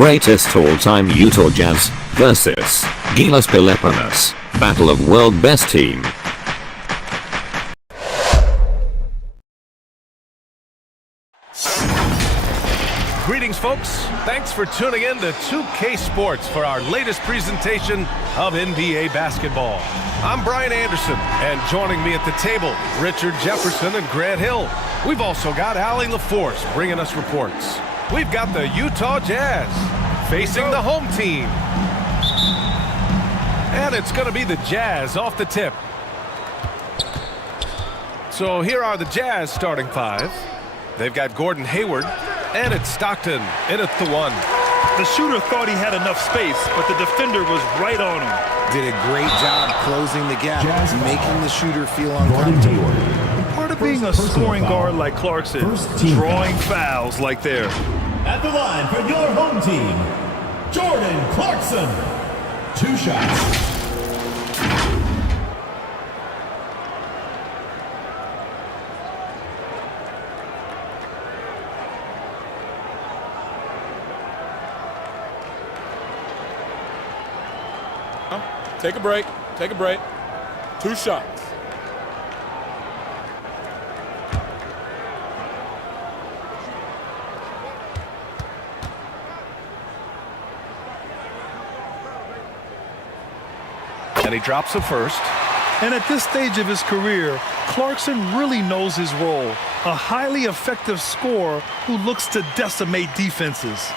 Greatest all-time Utah Jazz versus GILAS Pilipinas, Battle of World Best Team. Greetings, folks. Thanks for tuning in to 2K Sports for our latest presentation of NBA basketball. I'm Brian Anderson, and joining me at the table, Richard Jefferson and Grant Hill. We've also got Allie LaForce bringing us reports. We've got the Utah Jazz facing the home team. And it's going to be the Jazz off the tip. So here are the Jazz starting five. They've got Gordon Hayward, and it's Stockton in at the one. The shooter thought he had enough space, but the defender was right on him. Did a great job closing the gap, making the shooter feel uncomfortable. Part of being a scoring guard like Clarkson, drawing fouls like there. At the line for your home team, Jordan Clarkson. 2 shots. Take a break. Take a break. 2 shots. And he drops the first. And at this stage of his career, Clarkson really knows his role. A highly effective scorer who looks to decimate defenses.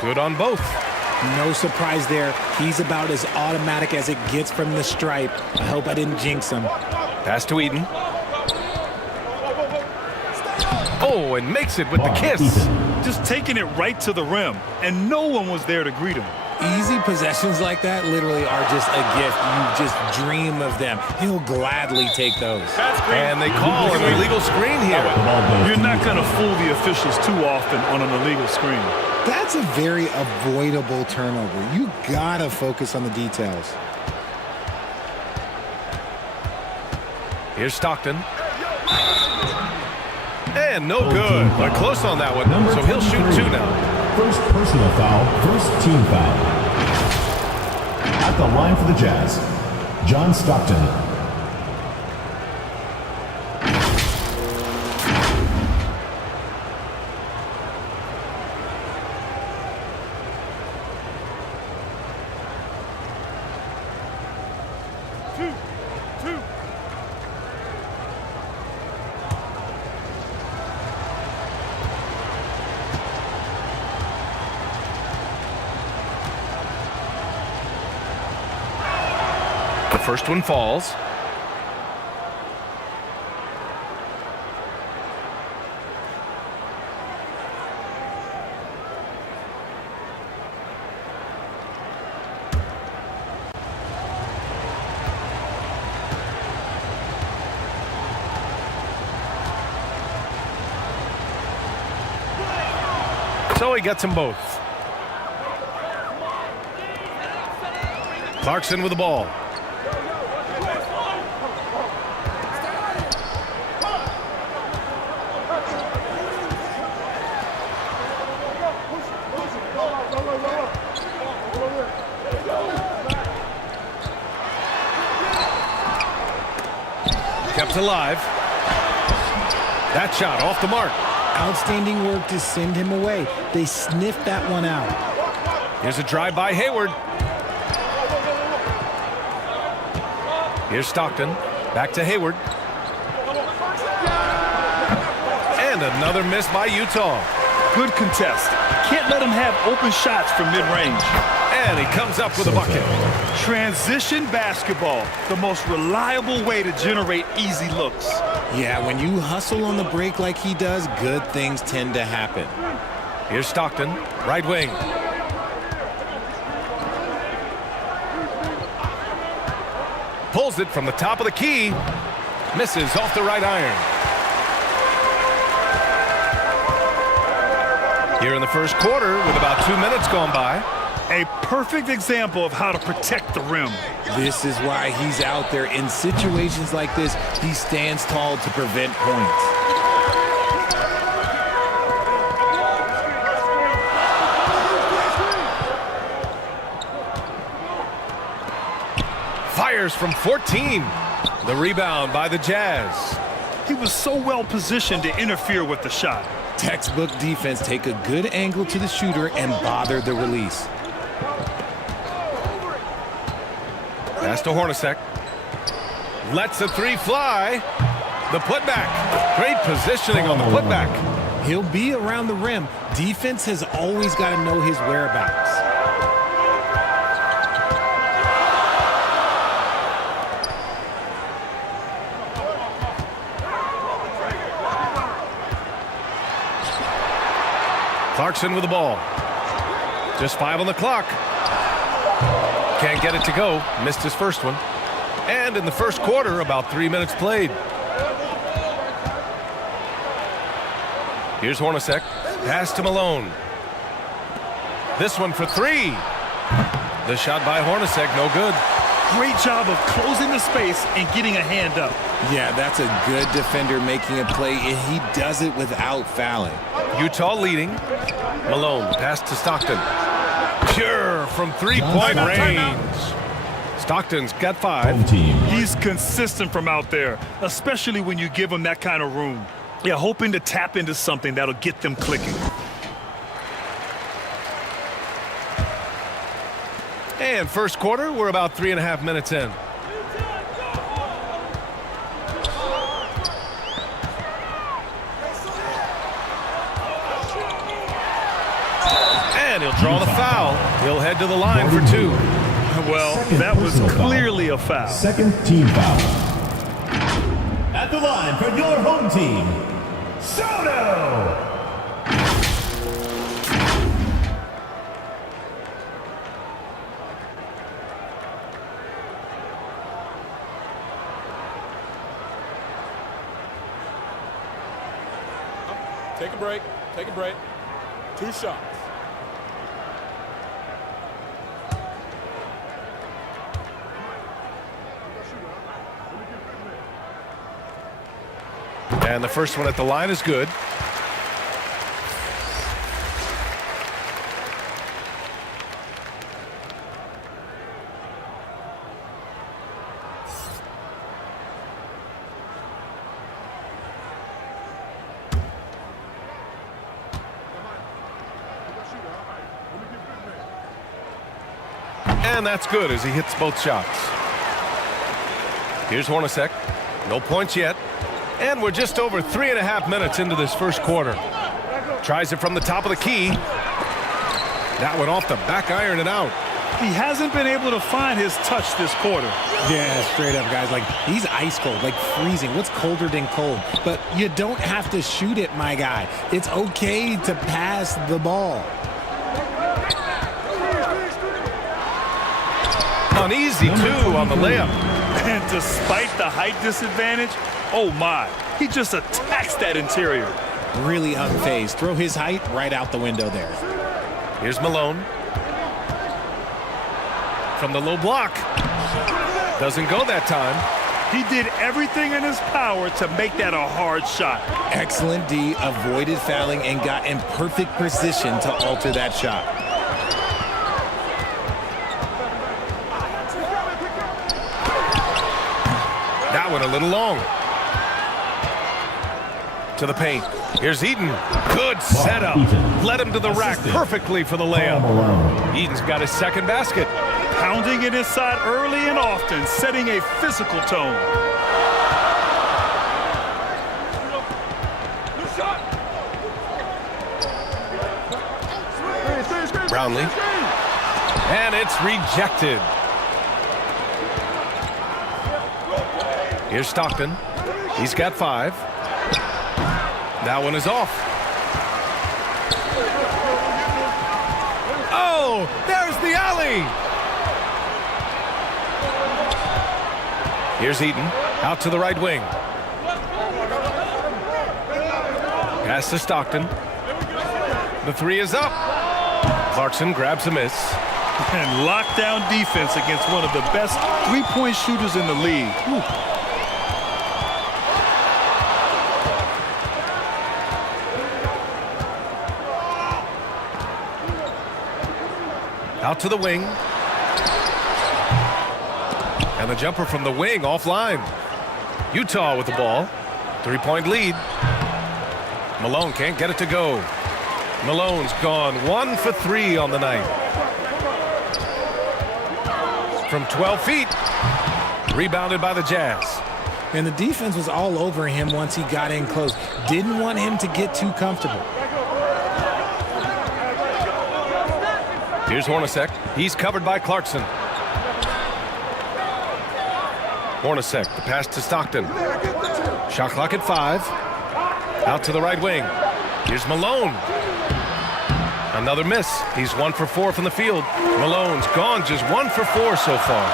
Good on both. No surprise there. He's about as automatic as it gets from the stripe. I hope I didn't jinx him. Pass to Eden. Oh, and makes it with the kiss. Just taking it right to the rim, and no one was there to greet him. Easy possessions like that literally are just a gift. You just dream of them. He'll gladly take those. And they call an illegal screen here. You're not going to fool the officials too often on an illegal screen. That's a very avoidable turnover. You gotta focus on the details. Here's Stockton. And no good, but close on that one. So he'll shoot 2 now. First personal foul, first team foul. At the line for the Jazz, John Stockton. The first one falls. So he gets them both. Clarkson with the ball. Kept alive. That shot off the mark. Outstanding work to send him away. They sniffed that one out. Here's a drive by Hayward. Here's Stockton. Back to Hayward. And another miss by Utah. Good contest. Can't let him have open shots from mid-range. And he comes up with a bucket. Transition basketball, the most reliable way to generate easy looks. Yeah, when you hustle on the break like he does, good things tend to happen. Here's Stockton, right wing. Pulls it from the top of the key. Misses off the right iron. Here in the first quarter with about 2 minutes gone by. A perfect example of how to protect the rim. This is why he's out there. In situations like this, he stands tall to prevent points. Fires from 14. The rebound by the Jazz. He was so well positioned to interfere with the shot. Textbook defense, take a good angle to the shooter and bother the release. Pass to Hornacek. Lets a three fly. The putback. Great positioning on the putback. He'll be around the rim. Defense has always got to know his whereabouts. Clarkson with the ball. Just 5 on the clock. Can't get it to go. Missed his first one. And in the first quarter, about 3 minutes played. Here's Hornacek. Pass to Malone. This one for 3. The shot by Hornacek, no good. Great job of closing the space and getting a hand up. Yeah, that's a good defender making a play, and he does it without fouling. Utah leading. Malone, pass to Stockton. Pure from three-point range. Stockton's got 5. Home team. He's consistent from out there, especially when you give him that kind of room. Yeah, hoping to tap into something that'll get them clicking. And first quarter, we're about 3.5 minutes in. And he'll draw the foul. He'll head to the line for 2. Well, Second that was personal foul. clearly a foul. Second team foul. At the line for your home team, Soto! Take a break. Take a break. 2 shots. And the first one at the line is good. And that's good as he hits both shots. Here's Hornacek. No points yet. And we're just over 3.5 minutes into this first quarter. Tries it from the top of the key. That went off the back iron and out. He hasn't been able to find his touch this quarter. Yeah, straight up, guys. Like, he's ice cold, like freezing. What's colder than cold? But you don't have to shoot it, my guy. It's okay to pass the ball. Uneasy, too, on the layup. And despite the height disadvantage, oh my, he just attacks that interior. Really unfazed. Throw his height right out the window there. Here's Malone. From the low block. Doesn't go that time. He did everything in his power to make that a hard shot. Excellent D, avoided fouling and got in perfect position to alter that shot. That one a little long. To the paint. Here's Eaton. Good setup. Led him to the rack perfectly for the layup. Eaton's got his second basket. Pounding it inside early and often, setting a physical tone. Brownlee. And it's rejected. Here's Stockton. He's got 5. That one is off. Oh, there's the alley. Here's Eaton. Out to the right wing. Pass to Stockton. The 3 is up. Clarkson grabs a miss. And lockdown defense against one of the best three-point shooters in the league. Whew. Out to the wing. And the jumper from the wing offline. Utah with the ball. 3-point lead. Malone can't get it to go. Malone's gone 1 for 3 on the night. From 12 feet. Rebounded by the Jazz. And the defense was all over him once he got in close. Didn't want him to get too comfortable. Here's Hornacek. He's covered by Clarkson. Hornacek, the pass to Stockton. Shot clock at 5. Out to the right wing. Here's Malone. Another miss. He's 1 for 4 from the field. Malone's gone just 1 for 4 so far.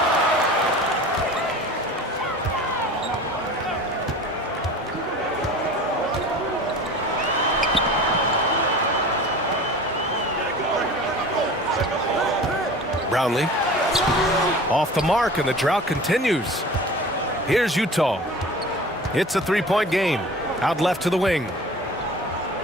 Brownlee off the mark, and the drought continues. Here's Utah. It's a 3-point game. Out left to the wing.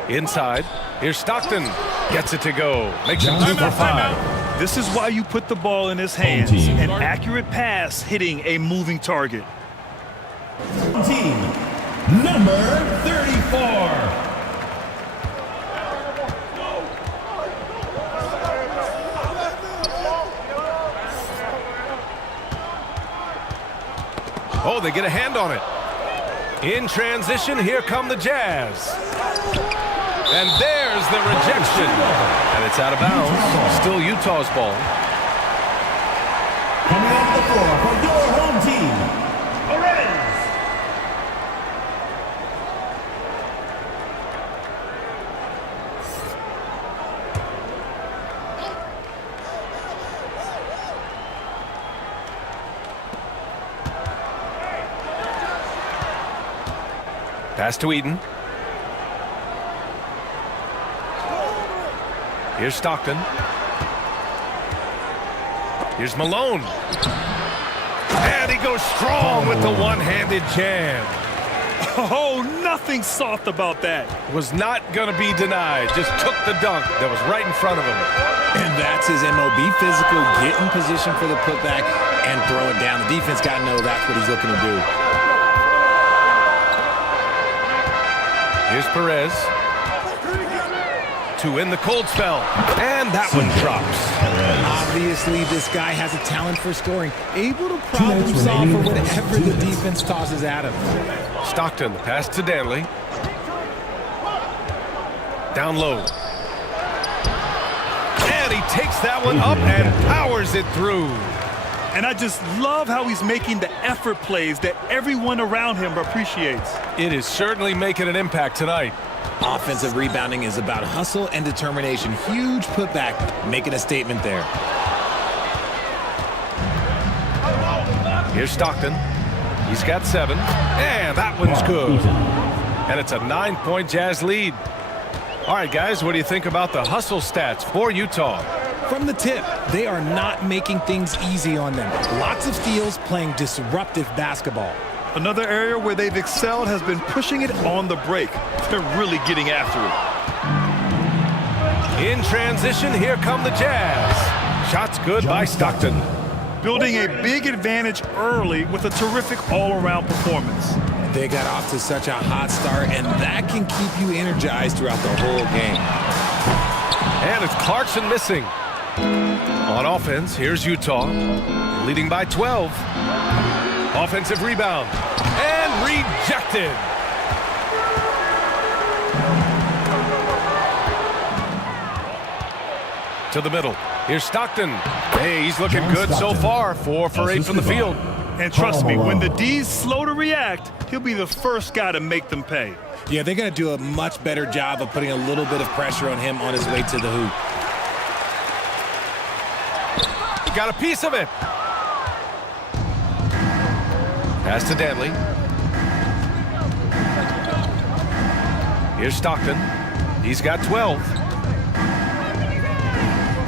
Inside. Here's Stockton. Gets it to go. Makes it 2 for 5. This is why you put the ball in his hands. An accurate pass hitting a moving target. Team number 34. Oh, they get a hand on it. In transition, here come the Jazz. And there's the rejection. And it's out of bounds. Still Utah's ball. Coming off the floor for your home team, Orange. Pass to Eden. Here's Stockton. Here's Malone. And he goes strong with the one-handed jam. Oh, nothing soft about that. Was not going to be denied. Just took the dunk that was right in front of him. And that's his MO. Be physical, get in position for the putback, and throw it down. The defense got to know that's what he's looking to do. Here's Perez. To win the cold spell. And that one drops. Obviously, this guy has a talent for scoring. Able to problem solve for whatever the defense tosses at him. Stockton, the pass to Danley. Down low. And he takes that one up and powers it through. And I just love how he's making the effort plays that everyone around him appreciates. It is certainly making an impact tonight. Offensive rebounding is about hustle and determination. Huge putback, making a statement there. Here's Stockton. He's got 7. And that one's good. And it's a 9-point Jazz lead. All right, guys, what do you think about the hustle stats for Utah? From the tip, they are not making things easy on them. Lots of steals, playing disruptive basketball. Another area where they've excelled has been pushing it on the break. They're really getting after it. In transition, here come the Jazz. Shots good by Stockton. Building a big advantage early with a terrific all-around performance. They got off to such a hot start, and that can keep you energized throughout the whole game. And it's Clarkson missing. On offense, here's Utah, leading by 12. Offensive rebound, and rejected. To the middle. Here's Stockton. Hey, he's looking good so far. 4 for 8 from the field. And trust me, when the D's slow to react, he'll be the first guy to make them pay. Yeah, they're going to do a much better job of putting a little bit of pressure on him on his way to the hoop. Got a piece of it. Pass to Danley. Here's Stockton. He's got 12.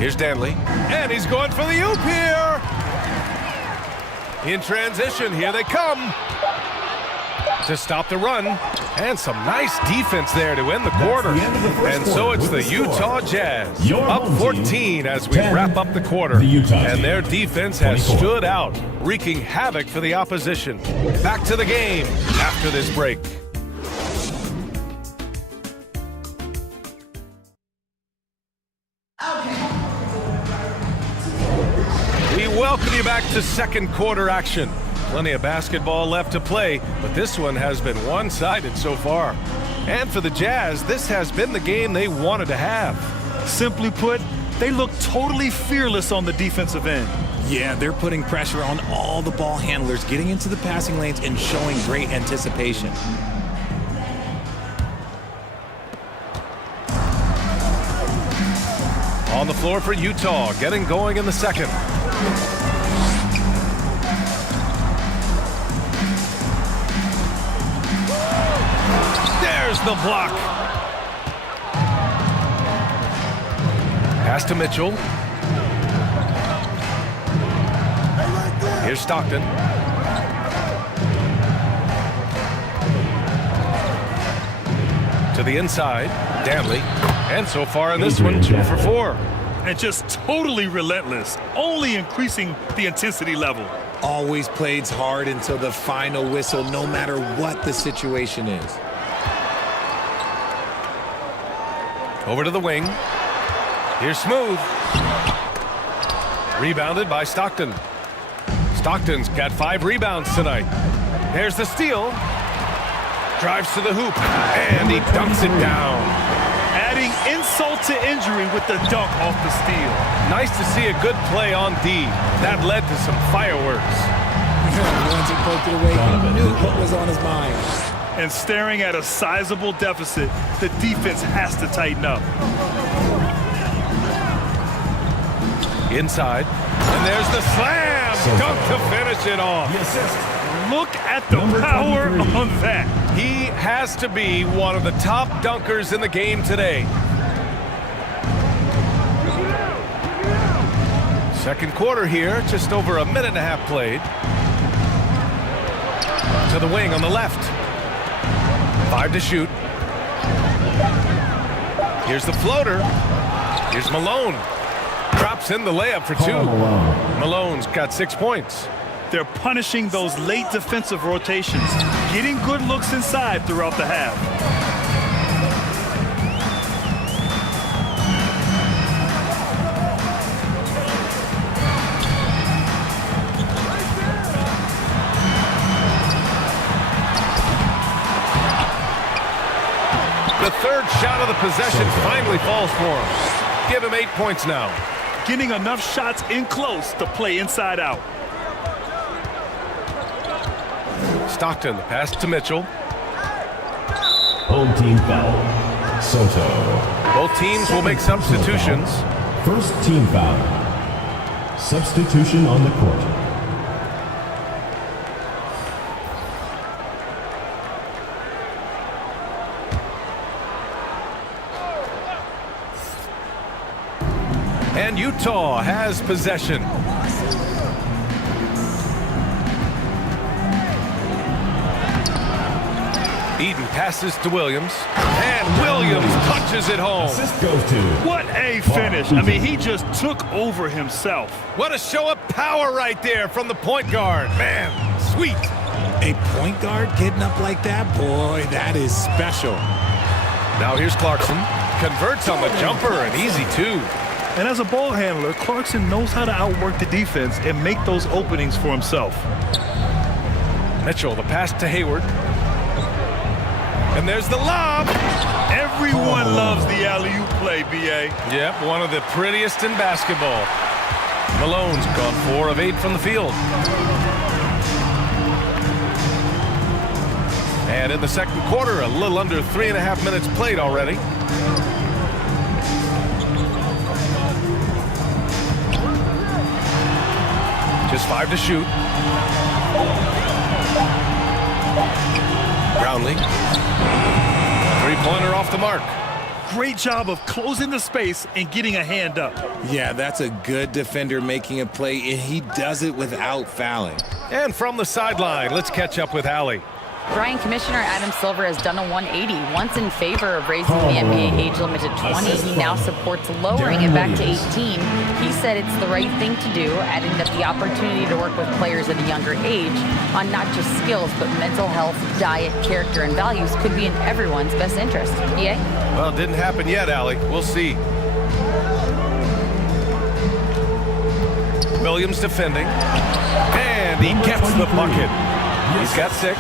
Here's Danley, and he's going for the oop here. In transition, here they come to stop the run, and some nice defense there to end the quarter. And so it's the Utah Jazz up 14 as we wrap up the quarter. And their defense has stood out, wreaking havoc for the opposition. Back to the game after this break. We welcome you back to second quarter action. Plenty of basketball left to play, but this one has been one-sided so far. And for the Jazz, this has been the game they wanted to have. Simply put, they look totally fearless on the defensive end. Yeah, they're putting pressure on all the ball handlers, getting into the passing lanes and showing great anticipation. On the floor for Utah, getting going in the second. There's the block. Pass to Mitchell. Here's Stockton. To the inside, Danley. And so far in this one, 2 for 4. And just totally relentless, only increasing the intensity level. Always plays hard until the final whistle, no matter what the situation is. Over to the wing. Here's Smooth. Rebounded by Stockton. Stockton's got 5 rebounds tonight. There's the steal. Drives to the hoop, and he dunks it down. Adding insult to injury with the dunk off the steal. Nice to see a good play on D. That led to some fireworks. Once he poked it away, he knew what was on his mind. And staring at a sizable deficit, the defense has to tighten up. Inside, and there's the slam! Dunk to finish it off. Look at the power on that. He has to be one of the top dunkers in the game today. Second quarter here, just over a minute and a half played. To the wing on the left. 5 to shoot. Here's the floater. Here's Malone. Drops in the layup for 2. Malone's got 6 points. They're punishing those late defensive rotations, getting good looks inside throughout the half. The third shot of the possession finally falls for him. Give him 8 points now. Getting enough shots in close to play inside out. Stockton, the pass to Mitchell. Home team foul. Soto. Both teams will make substitutions. First team foul. Substitution on the court. And Utah has possession. Eden passes to Williams, and Williams punches it home. Assist goes to. What a finish. I mean, he just took over himself. What a show of power right there from the point guard. Man, sweet. A point guard getting up like that? Boy, that is special. Now here's Clarkson. Converts on the jumper, and easy too. And as a ball handler, Clarkson knows how to outwork the defense and make those openings for himself. Mitchell, the pass to Hayward. And there's the lob. Everyone loves the alley-oop play, B.A. Yep, one of the prettiest in basketball. Malone's gone 4 of 8 from the field. And in the second quarter, a little under 3.5 minutes played already. Just 5 to shoot. Brownlee. Three-pointer off the mark. great job of closing the space and getting a hand up. Yeah, that's a good defender making a play, and he does it without fouling. And from the sideline, let's catch up with Allie. Brian, Commissioner Adam Silver has done a 180, once in favor of raising the NBA age limit to 20. He now supports lowering it back to 18. He said it's the right thing to do, adding that the opportunity to work with players at a younger age on not just skills, but mental health, diet, character, and values could be in everyone's best interest. EA? Well, it didn't happen yet, Allie. We'll see. Williams defending. And he gets the bucket. He's got 6.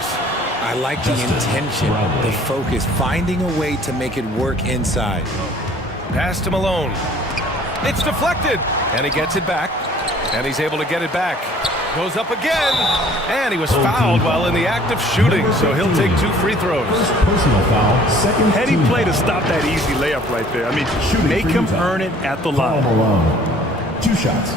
I like the intention, the focus, finding a way to make it work inside. Pass to Malone. It's deflected. And he gets it back. And he's able to get it back. Goes up again. And he was fouled while in the act of shooting, so he'll take 2 free throws. Personal foul, second Heady team play to foul. stop that easy layup right there. I mean, Shooting make for him Utah. earn it at the Karl line. Malone. 2 shots.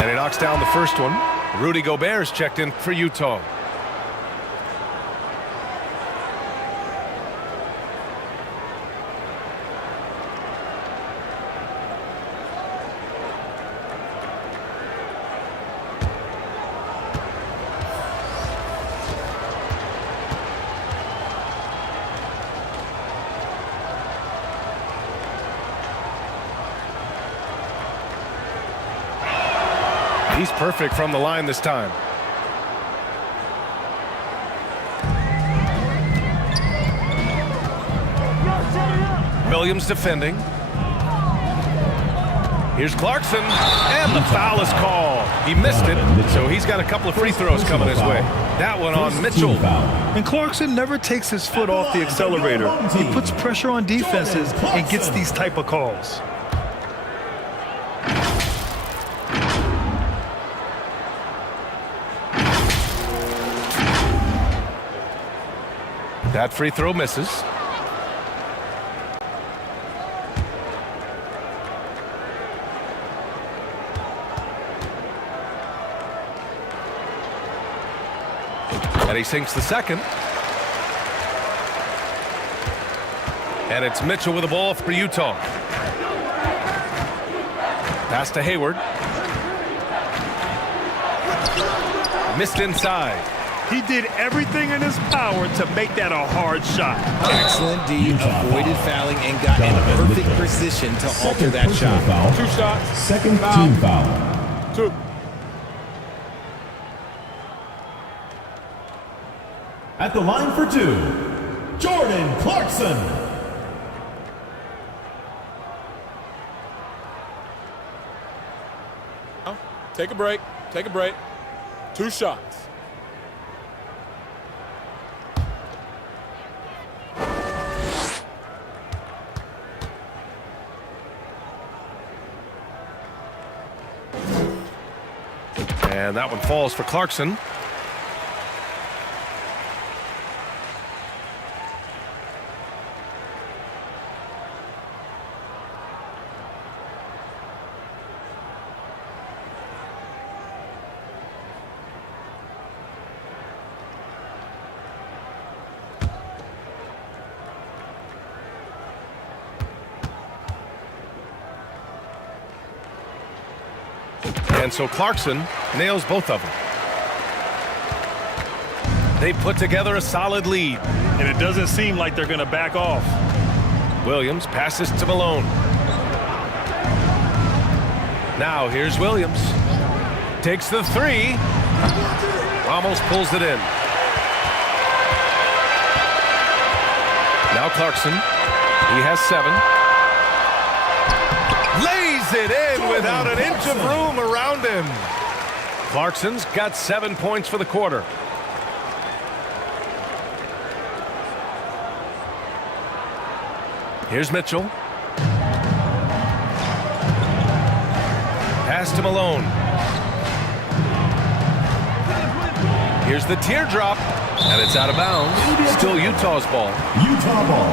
And he knocks down the first one. Rudy Gobert's checked in for Utah. He's perfect from the line this time. Williams defending. Here's Clarkson, and the foul is called. He missed it, so he's got a couple of free throws coming his way. That one on Mitchell. And Clarkson never takes his foot off the accelerator. He puts pressure on defenses and gets these type of calls. That free throw misses. And he sinks the second. And it's Mitchell with the ball for Utah. Pass to Hayward. Missed inside. He did everything in his power to make that a hard shot. Excellent D, avoided fouling and got in perfect position to alter that shot. Foul. 2 shots. Second Foul. team foul. 2. At the line for 2, Jordan Clarkson. Take a break. Take a break. 2 shots. And that one falls for Clarkson. And so Clarkson nails both of them. They put together a solid lead. And it doesn't seem like they're going to back off. Williams passes to Malone. Now here's Williams. Takes the 3. Almost pulls it in. Now Clarkson. He has 7. Lays it in without an inch of room around him. Clarkson's got 7 points for the quarter. Here's Mitchell. Pass to Malone. Here's the teardrop, and it's out of bounds. Still Utah's ball. Utah ball.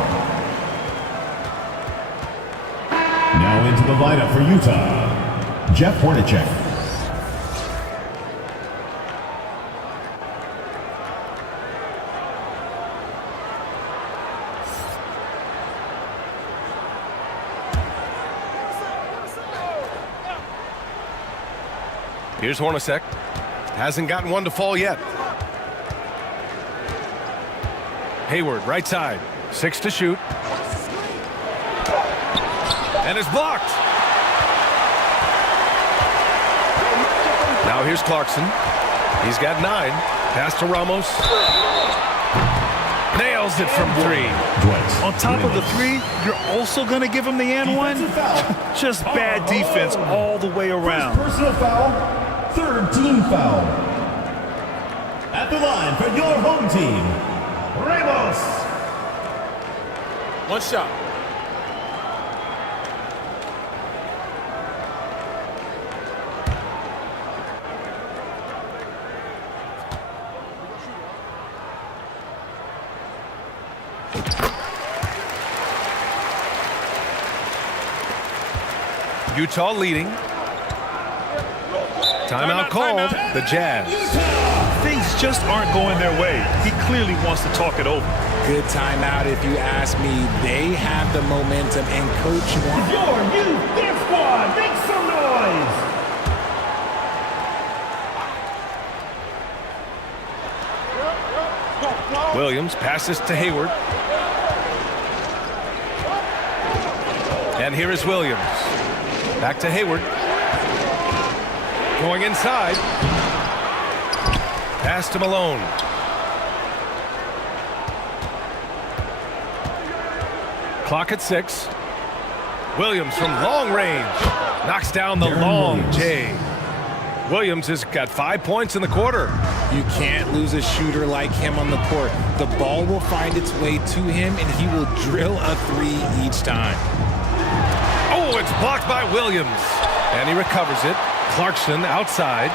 Now into the lineup for Utah, Jeff Hornacek. Here's Hornacek. Hasn't gotten one to fall yet. Hayward, right side. 6 to shoot. And it's blocked. Now here's Clarkson. He's got 9. Pass to Ramos. Nails it from 3. On top of the 3, you're also going to give him the and one? Just bad defense all the way around. Personal foul. Third team foul. At the line for your home team, Ramos. One shot. Utah leading. Timeout called. The Jazz. Things just aren't going their way. He clearly wants to talk it over. Good timeout if you ask me. They have the momentum, and Coach wants Your youth dance squad, make some noise. Williams passes to Hayward. And here is Williams. Back to Hayward. Going inside. Pass to Malone. Clock at 6. Williams from long range. Knocks down the long J. Williams has got 5 points in the quarter. You can't lose a shooter like him on the court. The ball will find its way to him, and he will drill a 3 each time. Oh, it's blocked by Williams. And he recovers it. Clarkson outside.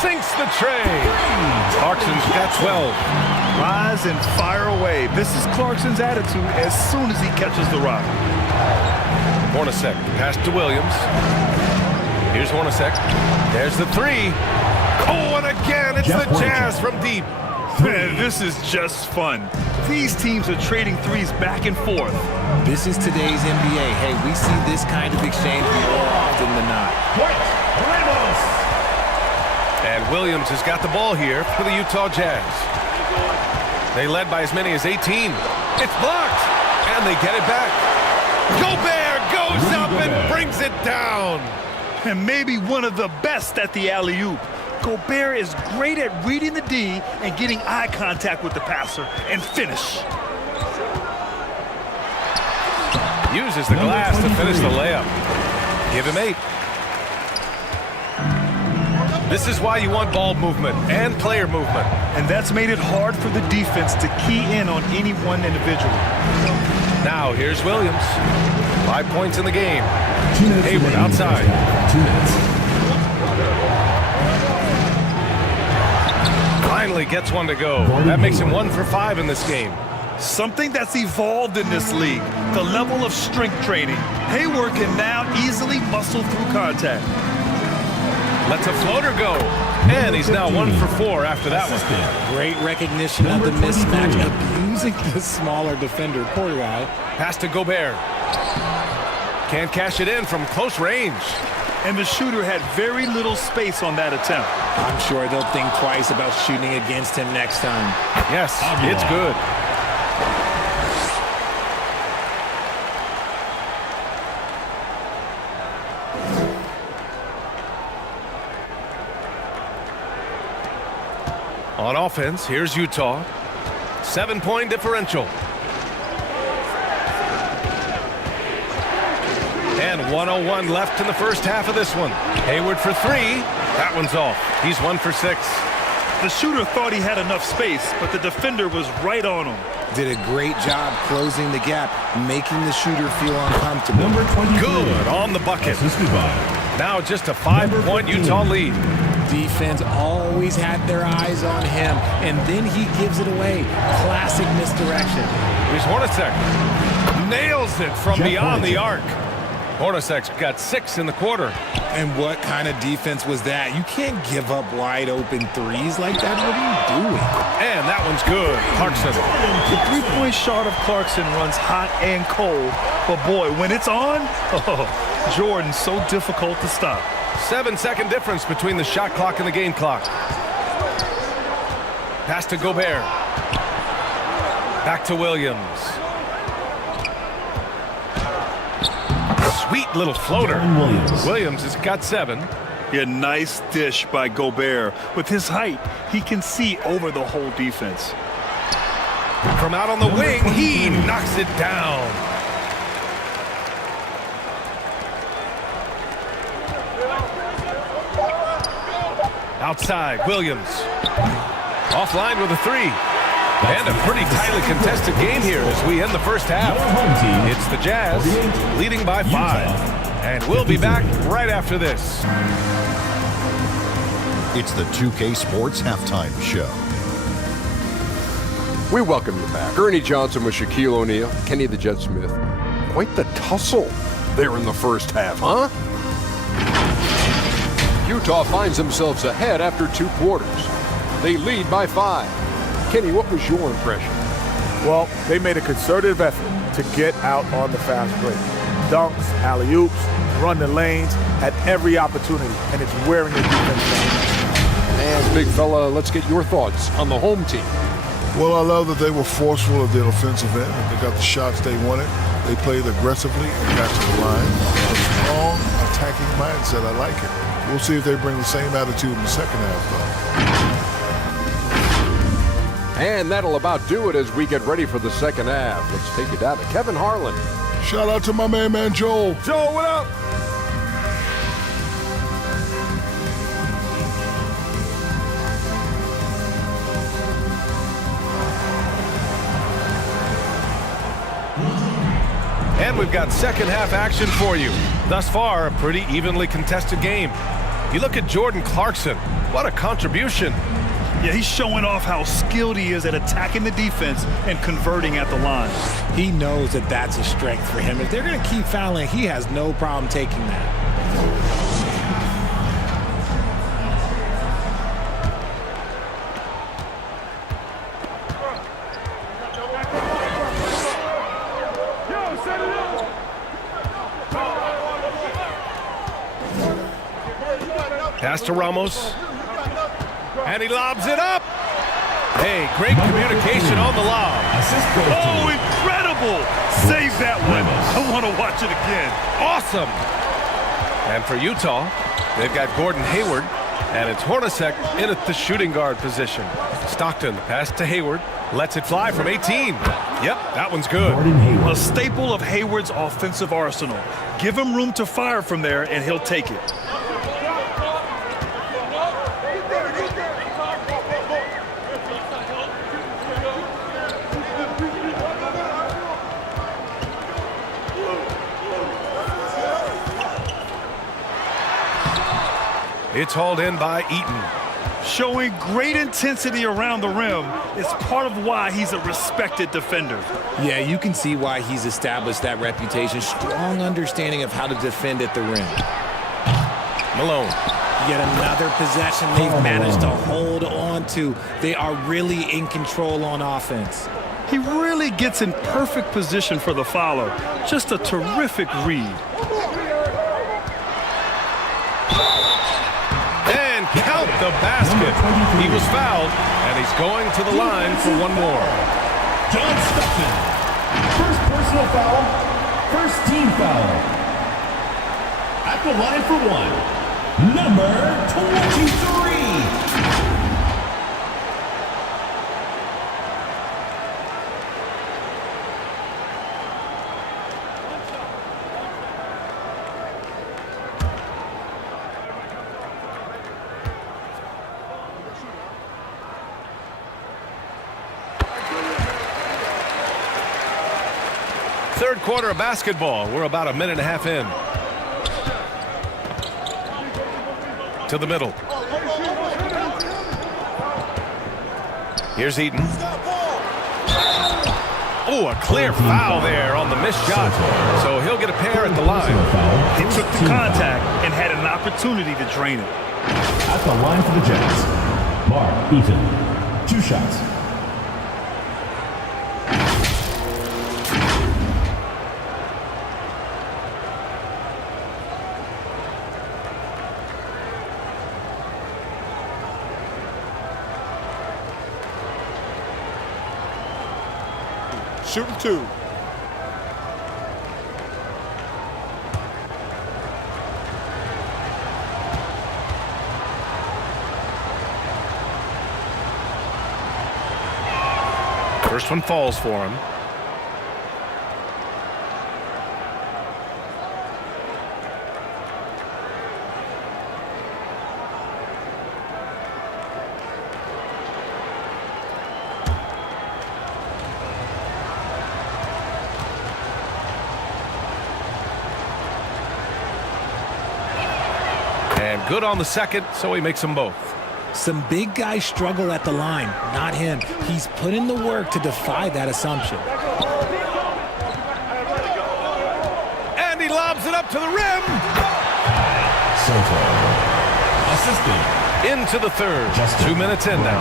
Sinks the tray. Clarkson's got 12. Rise and fire away. This is Clarkson's attitude as soon as he catches the rock. Hornacek, pass to Williams. Here's Hornacek. There's the 3. Oh, and again, it's the Jazz from deep. Man, this is just fun. These teams are trading threes back and forth. This is today's NBA. Hey, we see this kind of exchange more often than not. Ramos. And Williams has got the ball here for the Utah Jazz. They led by as many as 18. It's blocked, and they get it back. Gobert goes up and brings it down. And maybe one of the best at the alley-oop. Gobert is great at reading the D and getting eye contact with the passer and finish. Uses the glass to finish the layup. Give him 8. This is why you want ball movement and player movement. And that's made it hard for the defense to key in on any one individual. Now here's Williams. 5 points in the game. Hayward outside. 2 minutes. Finally gets one to go. That makes him 1 for 5 in this game. Something that's evolved in this league, the level of strength training. Hayward can now easily muscle through contact. Lets a floater go. And he's now 1 for 4 after that one. Great recognition of the mismatch, abusing the smaller defender. Poor guy. Pass to Gobert. Can't cash it in from close range. And the shooter had very little space on that attempt. I'm sure they'll think twice about shooting against him next time. Yes, it's good. On offense, here's Utah. 7-point differential. And 1:01 left in the first half of this one. Hayward for 3. That one's off. He's 1 for 6. The shooter thought he had enough space, but the defender was right on him. Did a great job closing the gap, making the shooter feel uncomfortable. Number 23. Good on the bucket. Assisted by Now just a 5-point Utah lead. Defense always had their eyes on him, and then he gives it away. Classic misdirection. Here's Hornacek. Nails it from beyond the arc. Hornacek's got 6 in the quarter. And what kind of defense was that? You can't give up wide open threes like that. What are you doing? And that one's good. Clarkson. The three-point shot of Clarkson runs hot and cold. But boy, when it's on, Jordan's so difficult to stop. 7-second difference between the shot clock and the game clock. Pass to Gobert. Back to Williams. Sweet little floater. Williams has got 7. Yeah, nice dish by Gobert. With his height, he can see over the whole defense. From out on the wing, he knocks it down. Outside, Williams. Offline with a 3. And a pretty tightly contested game here as we end the first half. It's the Jazz leading by 5. And we'll be back right after this. It's the 2K Sports Halftime Show. We welcome you back. Ernie Johnson with Shaquille O'Neal, Kenny the Jet Smith. Quite the tussle there in the first half, huh? Utah finds themselves ahead after 2 quarters. They lead by 5. Kenny, what was your impression? Well, they made a concerted effort to get out on the fast break. Dunks, alley-oops, run the lanes, had every opportunity, and it's wearing the defense down. And big fella, let's get your thoughts on the home team. Well, I love that they were forceful at the offensive end. They got the shots they wanted. They played aggressively and got to the line. A strong attacking mindset. I like it. We'll see if they bring the same attitude in the second half, though. And that'll about do it as we get ready for the second half. Let's take it down to Kevin Harlan. Shout out to my man Joel. Joe, what up? And we've got second half action for you. Thus far, a pretty evenly contested game. You look at Jordan Clarkson. What a contribution. Yeah, he's showing off how skilled he is at attacking the defense and converting at the line. He knows that that's a strength for him. If they're going to keep fouling, he has no problem taking that. Pass to Ramos. And he lobs it up. Hey, great communication on the lob. Oh, incredible. Save that one. I want to watch it again. Awesome. And for Utah, they've got Gordon Hayward, and it's Hornacek in at the shooting guard position. Stockton, pass to Hayward, lets it fly from 18. Yep, that one's good. A staple of Hayward's offensive arsenal. Give him room to fire from there, and he'll take it. It's hauled in by Eaton. Showing great intensity around the rim is part of why he's a respected defender. Yeah, you can see why he's established that reputation. Strong understanding of how to defend at the rim. Malone. Yet another possession they've managed to hold on to. They are really in control on offense. He really gets in perfect position for the follow. Just a terrific read. Count the basket. He was fouled, and he's going to the line for one more. John Stockton. First personal foul. First team foul. At the line for 1. Number 23. Third quarter of basketball. We're about a minute and a half in. to the middle. Here's Eaton. Oh, a clear foul there on the missed shot. So he'll get a pair at the line. He took the contact and had an opportunity to drain it. At the line for the Jazz, Mark Eaton. 2 shots. Shooting 2. First one falls for him. And good on the second, so he makes them both. Some big guys struggle at the line, not him. He's put in the work to defy that assumption. And he lobs it up to the rim. Soto. Assistant. Into the third. Just 2 minutes in now.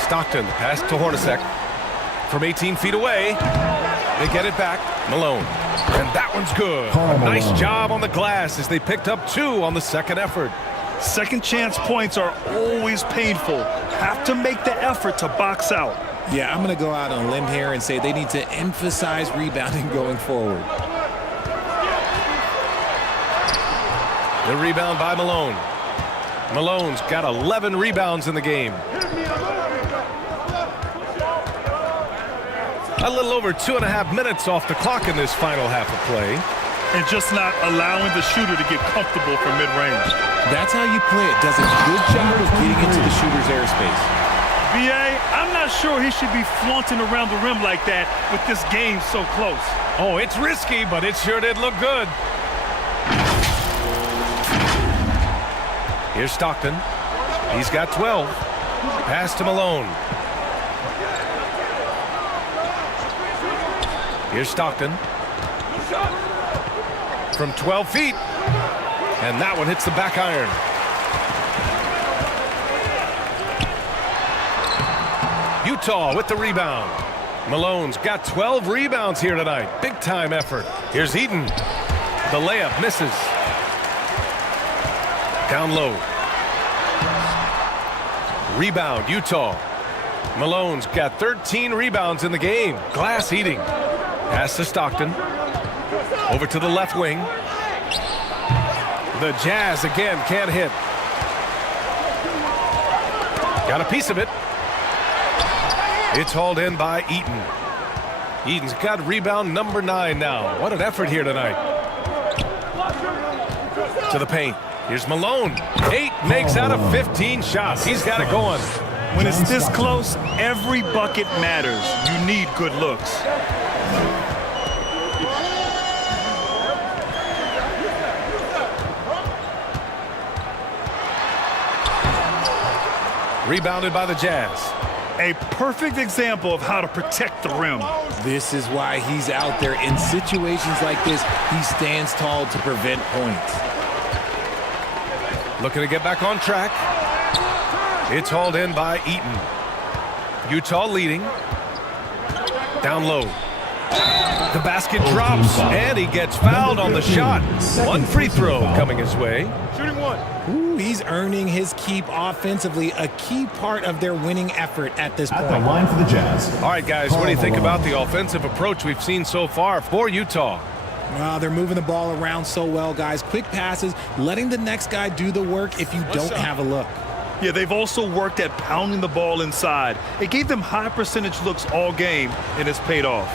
Stockton, pass to Hornacek. From 18 feet away. They get it back. Malone. And that one's good. Nice job on the glass as they picked up 2 on the second effort. Second chance points are always painful. Have to make the effort to box out. Yeah, I'm going to go out on a limb here and say they need to emphasize rebounding going forward. The rebound by Malone. Malone's got 11 rebounds in the game. A little over 2.5 minutes off the clock in this final half of play. And just not allowing the shooter to get comfortable from mid-range. That's how you play it. Does a good job of getting into the shooter's airspace. BA, I'm not sure he should be flaunting around the rim like that with this game so close. Oh, it's risky, but it sure did look good. Here's Stockton. He's got 12. Pass to Malone. Here's Stockton. From 12 feet. And that one hits the back iron. Utah with the rebound. Malone's got 12 rebounds here tonight. Big time effort. Here's Eaton. The layup misses. Down low. Rebound, Utah. Malone's got 13 rebounds in the game. Glass eating. Pass to Stockton. Over to the left wing. The Jazz again can't hit. Got a piece of it. It's hauled in by Eaton. Eaton's got rebound number 9 now. What an effort here tonight. To the paint. Here's Malone. 8 makes out of 15 shots. He's got it going. When it's this close, every bucket matters. You need good looks. Rebounded by the Jazz. A perfect example of how to protect the rim. This is why he's out there. In situations like this, he stands tall to prevent points. Looking to get back on track. It's hauled in by Eaton. Utah leading. Down low. The basket drops, and he gets fouled on the shot. One free throw coming his way. Shooting 1. Ooh, he's earning his keep offensively, a key part of their winning effort at this point. At the line for the Jazz. All right, guys, what do you think about the offensive approach we've seen so far for Utah? Well, they're moving the ball around so well, guys. Quick passes, letting the next guy do the work if you don't have a look. Yeah, they've also worked at pounding the ball inside. It gave them high percentage looks all game, and it's paid off.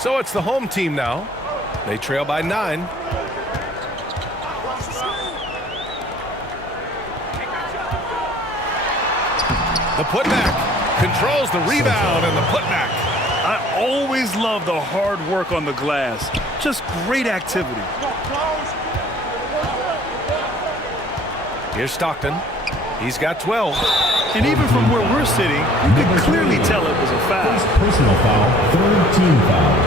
So it's the home team now. They trail by 9. The putback. Controls the rebound and the putback. I always love the hard work on the glass. Just great activity. Here's Stockton. He's got 12. And even from where we're sitting, you can clearly tell it was a foul. First personal foul, third team foul.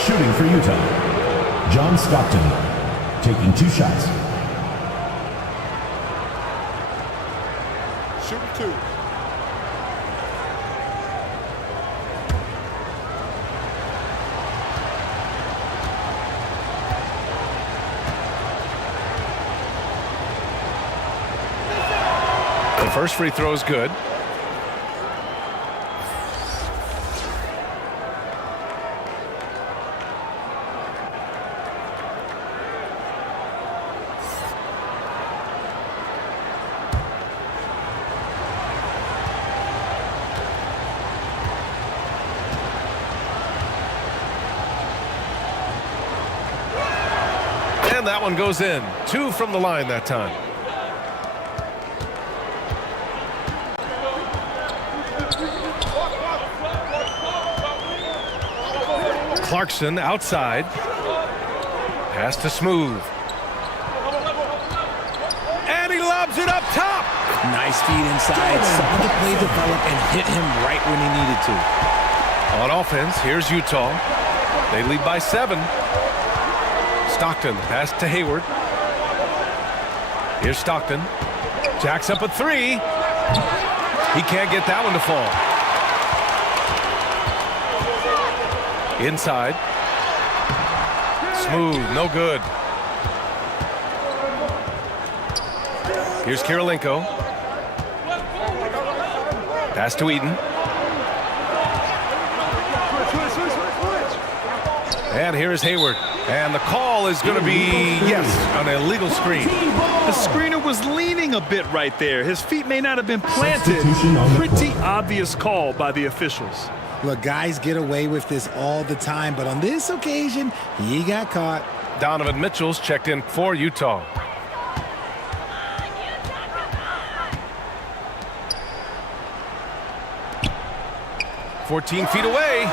Shooting for Utah, John Stockton, taking 2 shots. Shoot 2. The first free throw is good. And that one goes in. 2 from the line that time. Clarkson outside. Pass to Smooth. And he lobs it up top. Nice feed inside. Saw the play develop and hit him right when he needed to. On offense, here's Utah. They lead by 7. Stockton, pass to Hayward. Here's Stockton. Jacks up a 3. He can't get that one to fall. Inside. Smooth, no good. Here's Kirilenko. Pass to Eaton. And here's Hayward. And the call is going to be, yes, an illegal screen. The screener was leaning a bit right there. His feet may not have been planted. Pretty obvious call by the officials. Look, guys get away with this all the time, but on this occasion, he got caught. Donovan Mitchell's checked in for Utah. "14 feet away.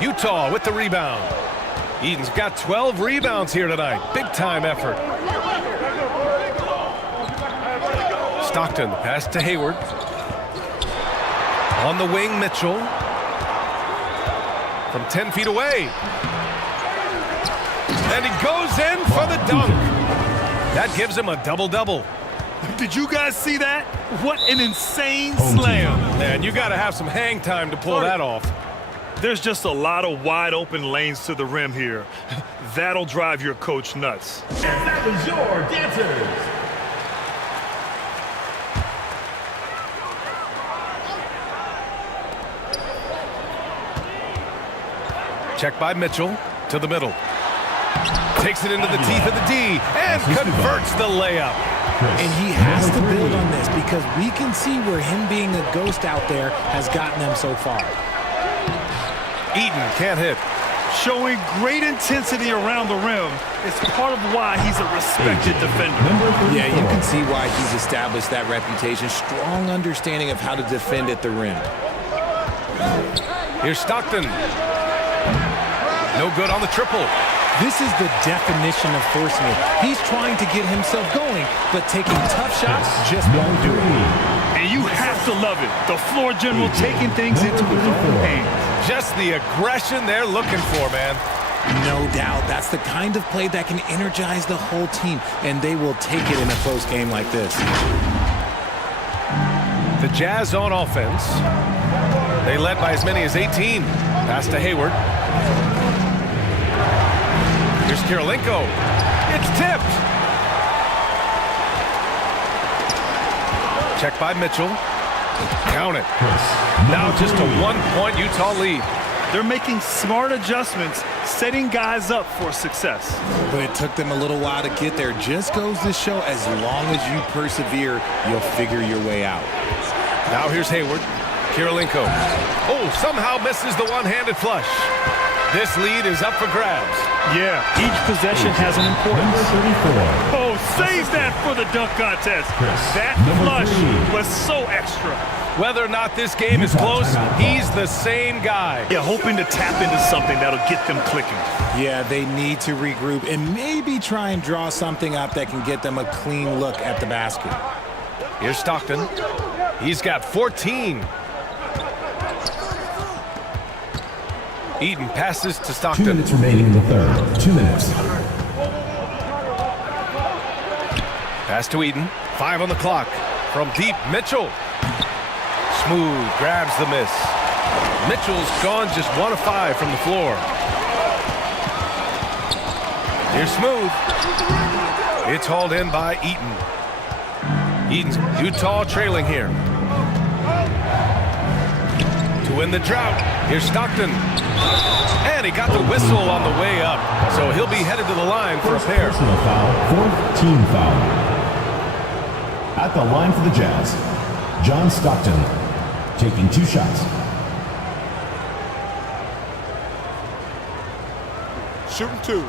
Utah with the rebound. Eaton's got 12 rebounds here tonight. Big time effort. Stockton, pass to Hayward. On the wing, Mitchell. From 10 feet away. And he goes in for the dunk. That gives him a double-double. Did you guys see that? What an insane slam. Man, you got to have some hang time to pull that off. There's just a lot of wide open lanes to the rim here. That'll drive your coach nuts. And that was your dancers. Check by Mitchell to the middle. Takes it into the teeth of the D and converts the layup. And he has to build on this because we can see where him being a ghost out there has gotten them so far. Eaton can't hit. Showing great intensity around the rim. It's part of why he's a respected defender. Yeah, you can see why he's established that reputation. Strong understanding of how to defend at the rim. Here's Stockton. No good on the triple. This is the definition of forcing it. He's trying to get himself going, but taking tough shots just won't do it. And you have to love it. The floor general taking things into his own hands. Just the aggression they're looking for, man. No doubt. That's the kind of play that can energize the whole team, and they will take it in a close game like this. The Jazz on offense. They led by as many as 18. Pass to Hayward. Here's Kirilenko. It's tipped. Check by Mitchell. Count it. Now just a 1-point Utah lead. They're making smart adjustments, setting guys up for success. But it took them a little while to get there. Just goes to show as long as you persevere, you'll figure your way out. Now here's Hayward. Kirilenko. Oh, somehow misses the one-handed flush. This lead is up for grabs. Yeah, each possession has an importance. Number 34. Oh, save that for the dunk contest. That flush was so extra. Whether or not this game is close, he's the same guy. Yeah, hoping to tap into something that'll get them clicking. Yeah, they need to regroup and maybe try and draw something up that can get them a clean look at the basket. Here's Stockton. He's got 14. Eaton passes to 2 Stockton. minutes remaining in the third. 2 minutes. Pass to Eaton. 5 on the clock. From deep, Mitchell. Smooth, grabs the miss. Mitchell's gone just 1 of 5 from the floor. Here's Smooth. It's hauled in by Eaton. Eaton's Utah trailing here. To win the drought, here's Stockton. And he got the whistle on the way up. So he'll be headed to the line for a pair. Personal foul, 4th team foul. At the line for the Jazz, John Stockton, taking 2 shots. Shooting 2.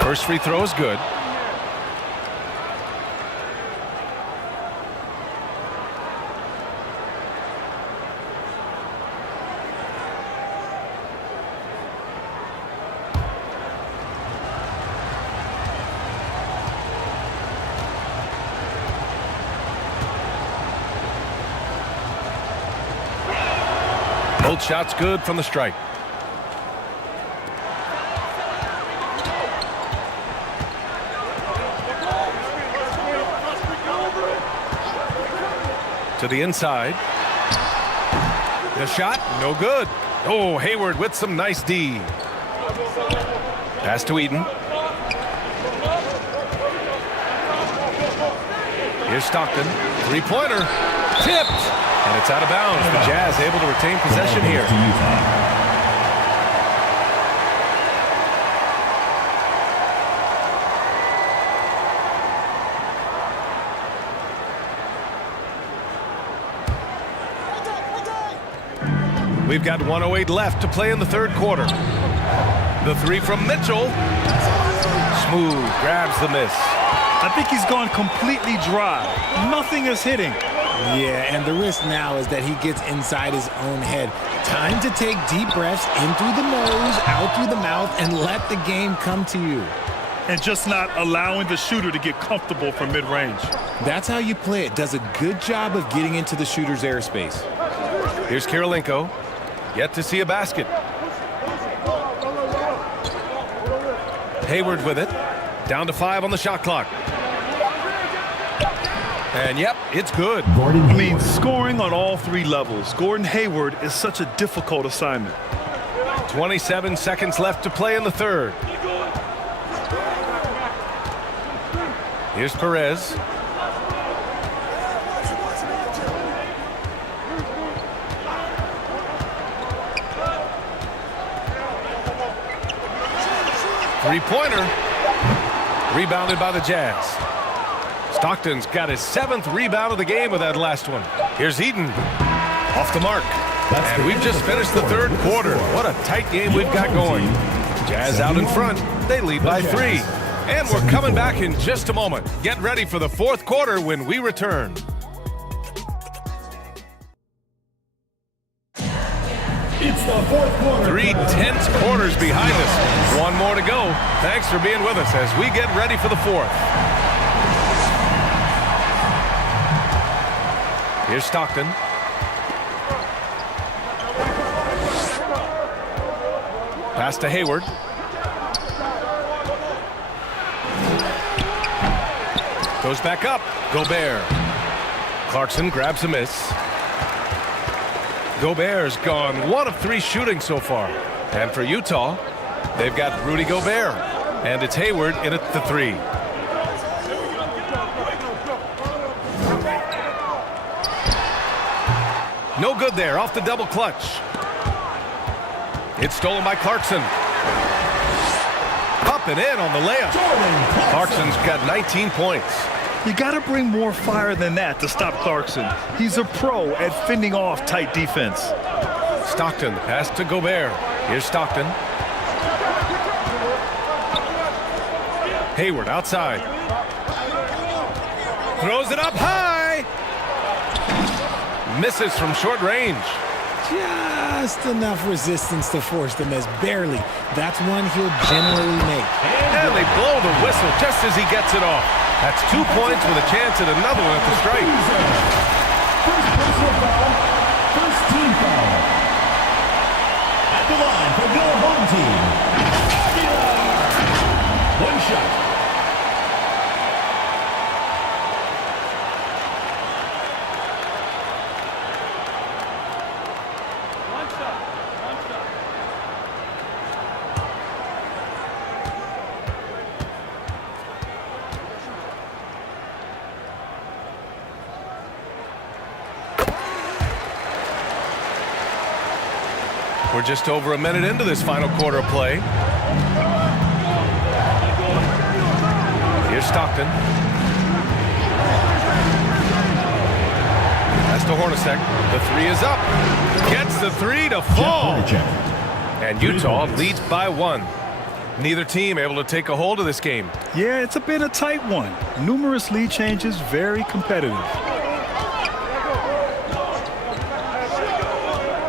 First free throw is good. Both shots good from the strike. To the inside. The shot, no good. Oh, Hayward with some nice D. Pass to Eaton. Here's Stockton. Three-pointer. Tipped. And it's out of bounds. The Jazz able to retain possession here. We've got 1:08 left to play in the third quarter. The three from Mitchell. Smooth, grabs the miss. I think he's gone completely dry. Nothing is hitting. Yeah, and the risk now is that he gets inside his own head. Time to take deep breaths in through the nose, out through the mouth, and let the game come to you. And just not allowing the shooter to get comfortable from mid-range. That's how you play it. Does a good job of getting into the shooter's airspace. Here's Kirilenko. Yet to see a basket. Hayward with it. Down to 5 on the shot clock. And yep, it's good. I mean, scoring on all 3 levels. Gordon Hayward is such a difficult assignment. 27 seconds left to play in the third. Here's Perez. Three-pointer. Rebounded by the Jazz. Stockton's got his 7th rebound of the game with that last one. Here's Eaton. Off the mark. And we've just finished the third quarter. What a tight game we've got going. Jazz out in front. They lead by 3. And we're coming back in just a moment. Get ready for the fourth quarter when we return. It's the fourth quarter. 3 tense quarters behind us. 1 more to go. Thanks for being with us as we get ready for the fourth. Here's Stockton. Pass to Hayward. Goes back up. Gobert. Clarkson grabs a miss. Gobert's gone 1 of 3 shooting so far. And for Utah, they've got Rudy Gobert. And it's Hayward in at the 3. No good there, off the double clutch. It's stolen by Clarkson. up and in on the layup. Clarkson's got 19 points. You got to bring more fire than that to stop Clarkson. He's a pro at fending off tight defense. Stockton, the pass to Gobert. Here's Stockton. Hayward outside. Throws it up high. Misses from short range. Just enough resistance to force the miss. Barely. That's one he'll generally make. And they blow the whistle just as he gets it off. That's 2 points with a chance at another one at the strike. First personal foul. First team foul. At the line for your home team. One shot. We're just over a minute into this final quarter of play. Here's Stockton. Pass to Hornacek. The three is up. Gets the three to fall. And Utah leads by 1. Neither team able to take a hold of this game. Yeah, it's been a tight one. Numerous lead changes, very competitive.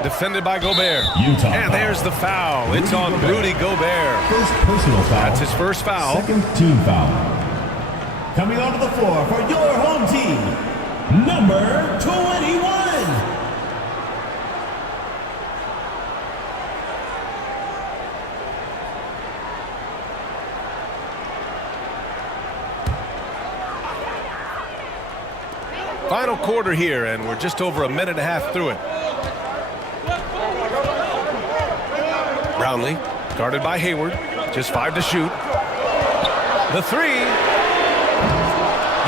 Defended by Gobert. Utah and there's the foul. It's on Rudy Gobert. First personal foul. That's his first foul. Second team foul. Coming onto the floor for your home team, number 21. Final quarter here, and we're just over a minute and a half through it. Brownlee, guarded by Hayward. Just 5 to shoot. The three.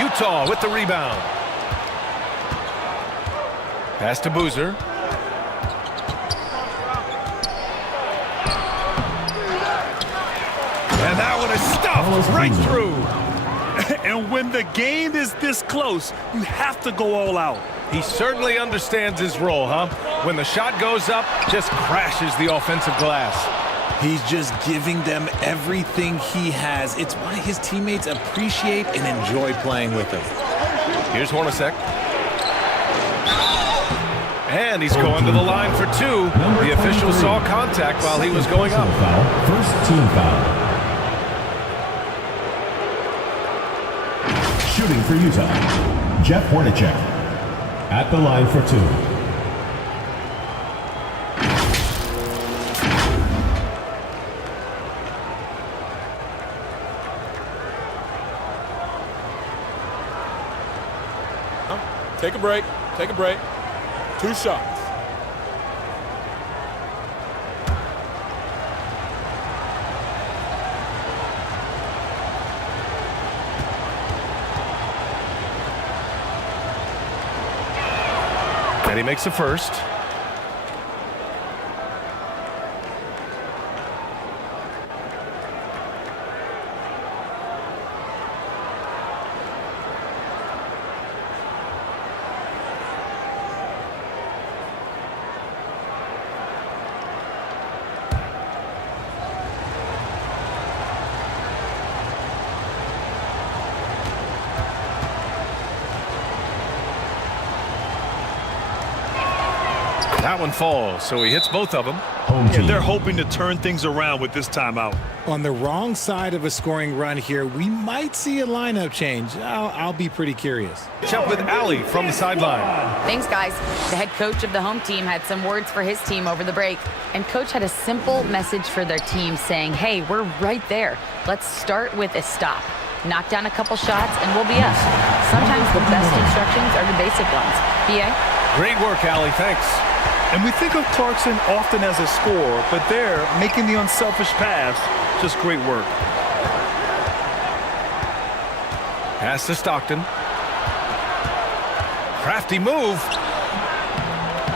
Utah with the rebound. Pass to Boozer. And that one is stuffed right through. And when the game is this close, you have to go all out. He certainly understands his role, huh? When the shot goes up, just crashes the offensive glass. He's just giving them everything he has. It's why his teammates appreciate and enjoy playing with him. Here's Hornacek. And he's going to the line for 2. The official saw contact while he was going up. First team foul. Shooting for Utah, Jeff Hornacek. At the line for 2. Take a break. Take a break. 2 shots. And he makes the first. That one falls, so he hits both of them. And they're hoping to turn things around with this timeout. On the wrong side of a scoring run here, we might see a lineup change. I'll be pretty curious. Check with Allie from the sideline. Thanks, guys. The head coach of the home team had some words for his team over the break. And coach had a simple message for their team saying, hey, we're right there. Let's start with a stop. Knock down a couple shots, and we'll be us. Sometimes the best instructions are the basic ones. BA? Great work, Allie. Thanks. And we think of Clarkson often as a scorer, but they're making the unselfish pass. Just great work. Pass to Stockton. Crafty move.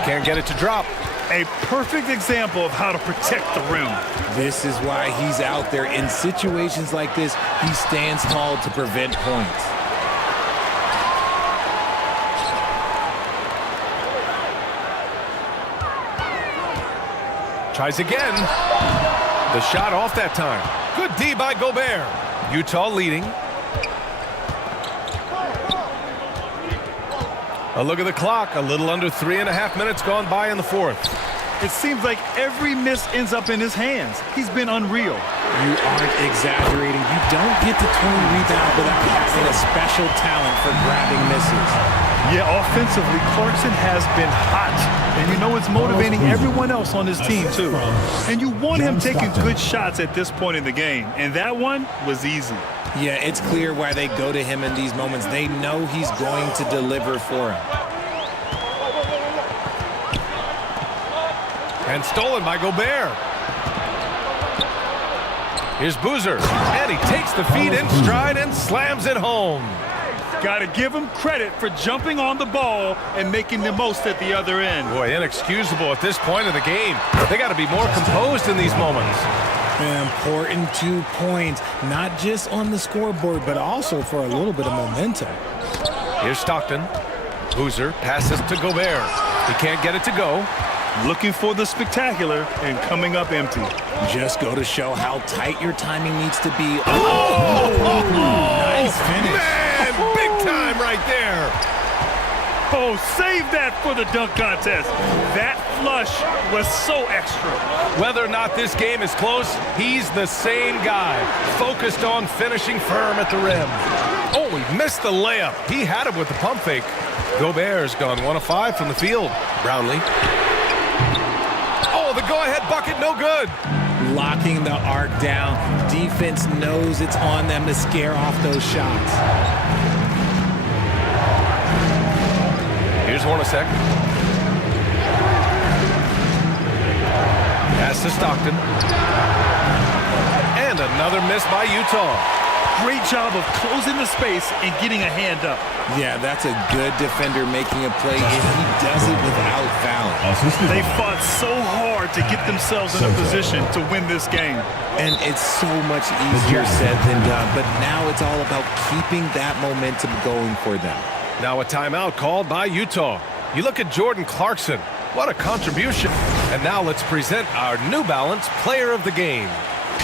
Can't get it to drop. A perfect example of how to protect the rim. This is why he's out there. In situations like this, he stands tall to prevent points. Tries again. The shot off that time. Good D by Gobert. Utah leading. A look at the clock. A little under 3.5 minutes gone by in the fourth. It seems like every miss ends up in his hands. He's been unreal. You aren't exaggerating. You don't get to 20 rebounds without having a special talent for grabbing misses. Yeah, offensively, Clarkson has been hot. And you know it's motivating everyone else on his team, too. And you want him taking good shots at this point in the game. And that one was easy. Yeah, it's clear why they go to him in these moments. They know he's going to deliver for him. And stolen by Gobert. Here's Boozer. And he takes the feed in stride and slams it home. Got to give him credit for jumping on the ball and making the most at the other end. Boy, inexcusable at this point of the game. They got to be more composed in these moments. An important 2 points, not just on the scoreboard, but also for a little bit of momentum. Here's Stockton. Boozer passes to Gobert. He can't get it to go. Looking for the spectacular and coming up empty. Just go to show how tight your timing needs to be. Nice finish. Man, big time right there. Oh, save that for the dunk contest. That flush was so extra. Whether or not this game is close, he's the same guy, focused on finishing firm at the rim. Oh, he missed the layup. He had it with the pump fake. Gobert's gone 1 of 5 from the field. Brownlee. Oh, the go-ahead bucket, no good. Locking the arc down. Defense knows it's on them to scare off those shots. Here's Hornacek. Pass to Stockton. And another miss by Utah. Great job of closing the space and getting a hand up. Yeah, that's a good defender making a play, and he does it without fouling. They fought so hard to get themselves in a position to win this game. And it's so much easier said than done, but now it's all about keeping that momentum going for them. Now a timeout called by Utah. You look at Jordan Clarkson. What a contribution. And now let's present our New Balance Player of the Game.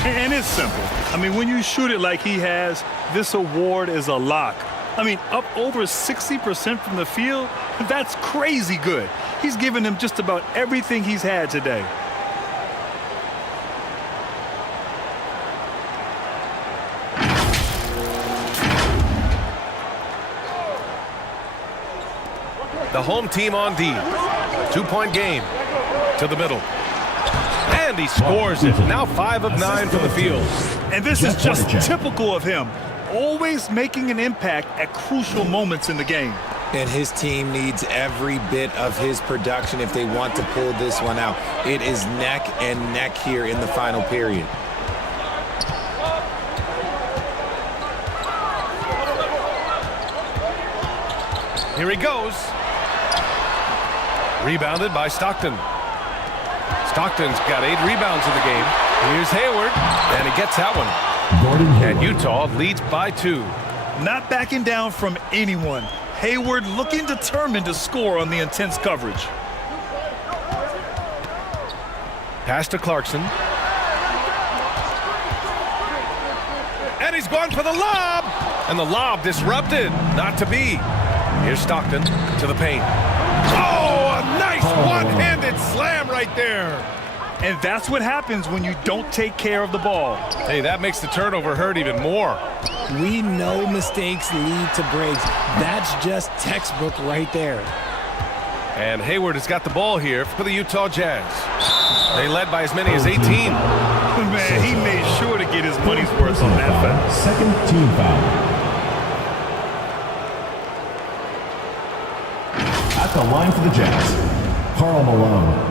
And it's simple. I mean, when you shoot it like he has, this award is a lock. I mean, up over 60% from the field, that's crazy good. He's given them just about everything he's had today. The home team on D. 2-point game. To the middle. And he scores it. Now 5 of 9 from the field. And this is just typical of him. Always making an impact at crucial moments in the game. And his team needs every bit of his production if they want to pull this one out. It is neck and neck here in the final period. Here he goes. Rebounded by Stockton. Stockton's got 8 rebounds in the game. Here's Hayward, and he gets that one. And Utah leads by 2. Not backing down from anyone. Hayward looking determined to score on the intense coverage. Pass to Clarkson. And he's going for the lob. And the lob disrupted. Not to be. Here's Stockton to the paint. Oh, a nice one-handed slam right there. And that's what happens when you don't take care of the ball. Hey, that makes the turnover hurt even more. We know mistakes lead to breaks. That's just textbook right there. And Hayward has got the ball here for the Utah Jazz. They led by as many as 18. Man, he made sure to get his money's worth on that foul. Second team foul. At the line for the Jazz, Karl Malone.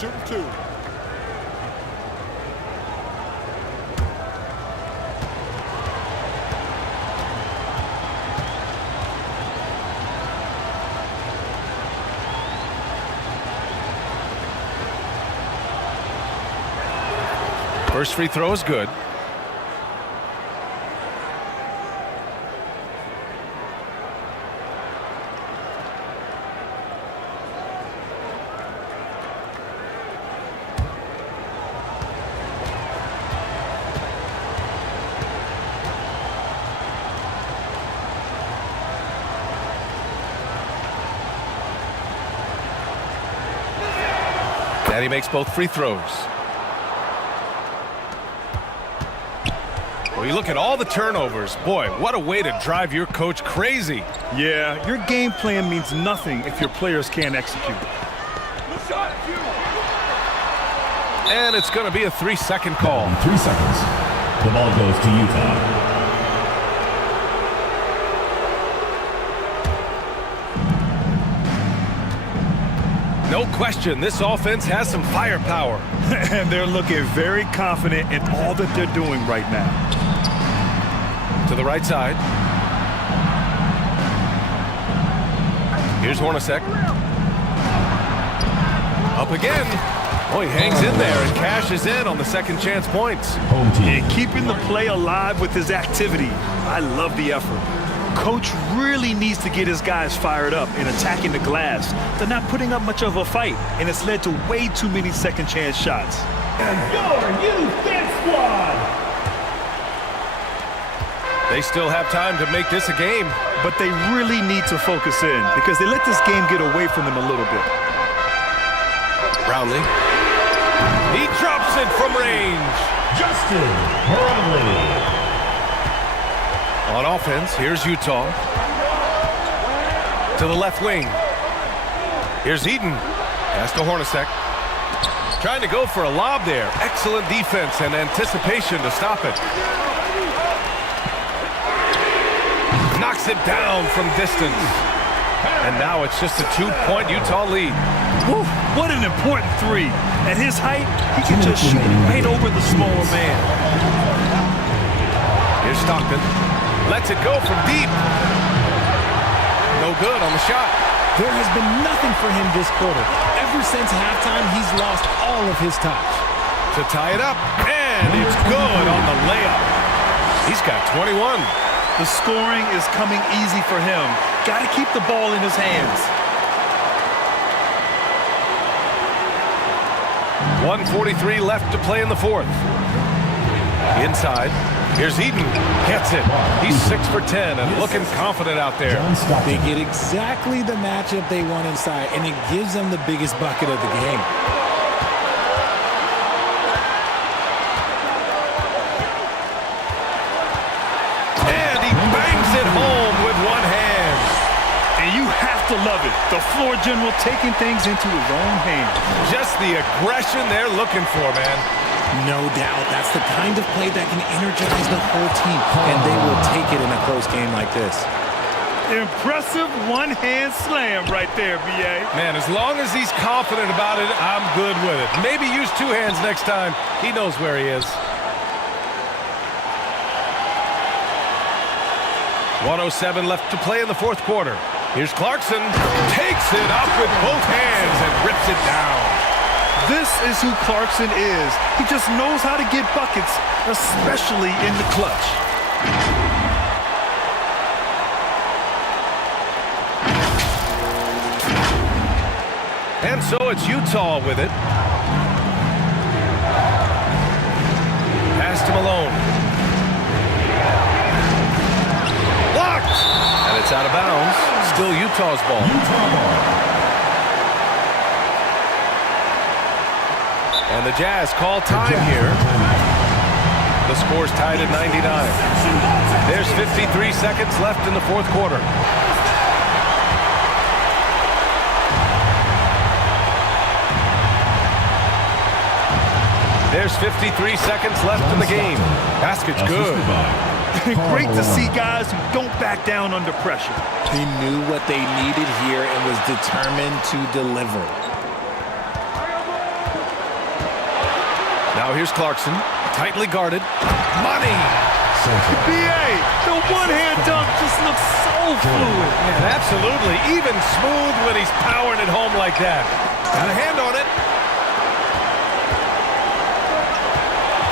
shooting 2. First free throw is good. And he makes both free throws. Well, you look at all the turnovers. Boy, what a way to drive your coach crazy. Yeah, your game plan means nothing if your players can't execute. And it's going to be a 3-second call. 3 seconds. The ball goes to Utah. No question, this offense has some firepower. And they're looking very confident in all that they're doing right now. To the right side. Here's Hornacek. Up again. Oh, he hangs in there and cashes in on the second chance points. Home team. And keeping the play alive with his activity. I love the effort. Coach really needs to get his guys fired up in attacking the glass. They're not putting up much of a fight, and it's led to way too many second chance shots. And your youth dance squad. They still have time to make this a game. But they really need to focus in because they let this game get away from them a little bit. Brownlee. He drops it from range. Justin Brownlee. On offense, here's Utah. To the left wing. Here's Eaton. Pass to Hornacek. Trying to go for a lob there. Excellent defense and anticipation to stop it. Knocks it down from distance. And now it's just a 2-point Utah lead. Woo, what an important three. At his height, he can just shoot right over the smaller man. Here's Stockton. Lets it go from deep. No good on the shot. There has been nothing for him this quarter. Ever since halftime, he's lost all of his touch. To tie it up, and it's good on the layup. He's got 21. The scoring is coming easy for him. Got to keep the ball in his hands. 1:43 left to play in the fourth. Inside. Here's Eaton. Gets it. He's 6 for 10 and looking confident out there. They get exactly the matchup they want inside, and it gives them the biggest bucket of the game. And he bangs it home with one hand. And you have to love it. The floor general taking things into his own hands. Just the aggression they're looking for, man. No doubt. That's the kind of play that can energize the whole team, and they will take it in a close game like this. Impressive one-hand slam right there, B.A. Man, as long as he's confident about it, I'm good with it. Maybe use 2 hands next time. He knows where he is. 1:07 left to play in the fourth quarter. Here's Clarkson. Takes it up with both hands and rips it down. This is who Clarkson is. He just knows how to get buckets, especially in the clutch. And so it's Utah with it. Pass to Malone. Blocked! And it's out of bounds. Still Utah's ball. And the Jazz call time here. The score's tied at 99. There's 53 seconds left in the fourth quarter. There's 53 seconds left in the game. Basket's good. Great to see guys who don't back down under pressure. He knew what they needed here and was determined to deliver. Now here's Clarkson, tightly guarded. Money! PBA, the one-hand dunk just looks so fluid. Yeah, absolutely. Even smooth when he's powering it home like that. Got a hand on it.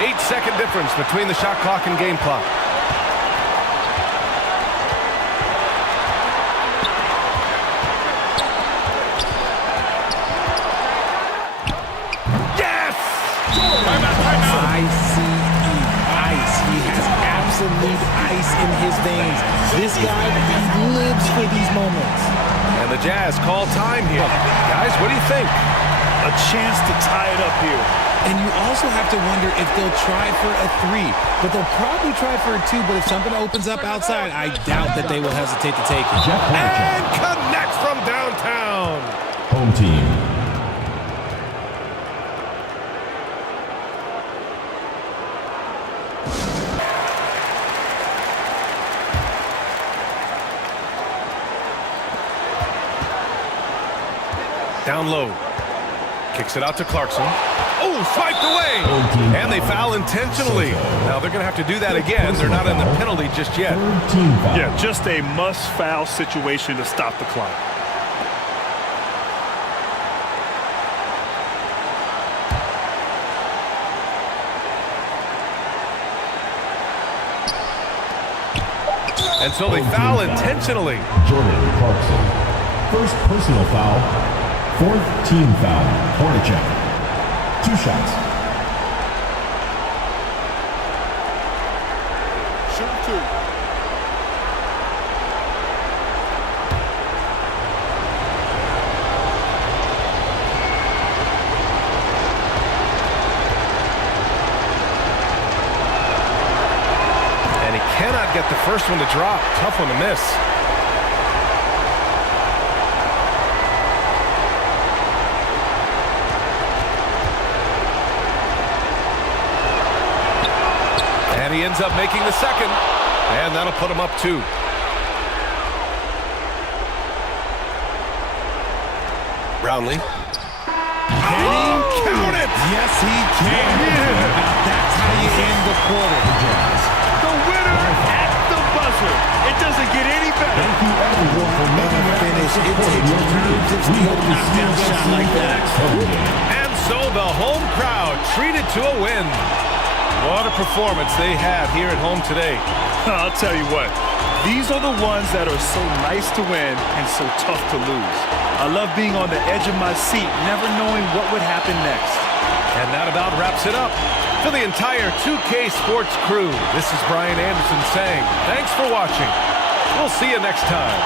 8-second difference between the shot clock and game clock. Yes! Ice. He has absolute ice in his veins. This guy, he lives for these moments. And the Jazz call time here. Guys, what do you think? A chance to tie it up here. And you also have to wonder if they'll try for a 3. But they'll probably try for a 2. But if something opens up outside, I doubt that they will hesitate to take it. And connects from downtown. Home team. Down low. Kicks it out to Clarkson. Oh, swiped away. And they foul intentionally. Now they're going to have to do that again. They're not in the penalty just yet. Yeah, just a must-foul situation to stop the clock. And so they foul intentionally. Jordan Clarkson. First personal foul. Fourth team foul. Hornacek. 2 shots. Shoot 2. And he cannot get the first one to drop. Tough one to miss. And he ends up making the second. And that'll put him up 2. Brownlee. Can he count it? Yes, he can. Now that's how you end the quarter. The winner at the buzzer. It doesn't get any better. Thank you everyone for making it Finish. It takes time to steal a knockdown shot like that. And so the home crowd treated to a win. What a performance they had here at home today. I'll tell you what, these are the ones that are so nice to win and so tough to lose. I love being on the edge of my seat, never knowing what would happen next. And that about wraps it up. For the entire 2K Sports crew, this is Brian Anderson saying thanks for watching. We'll see you next time.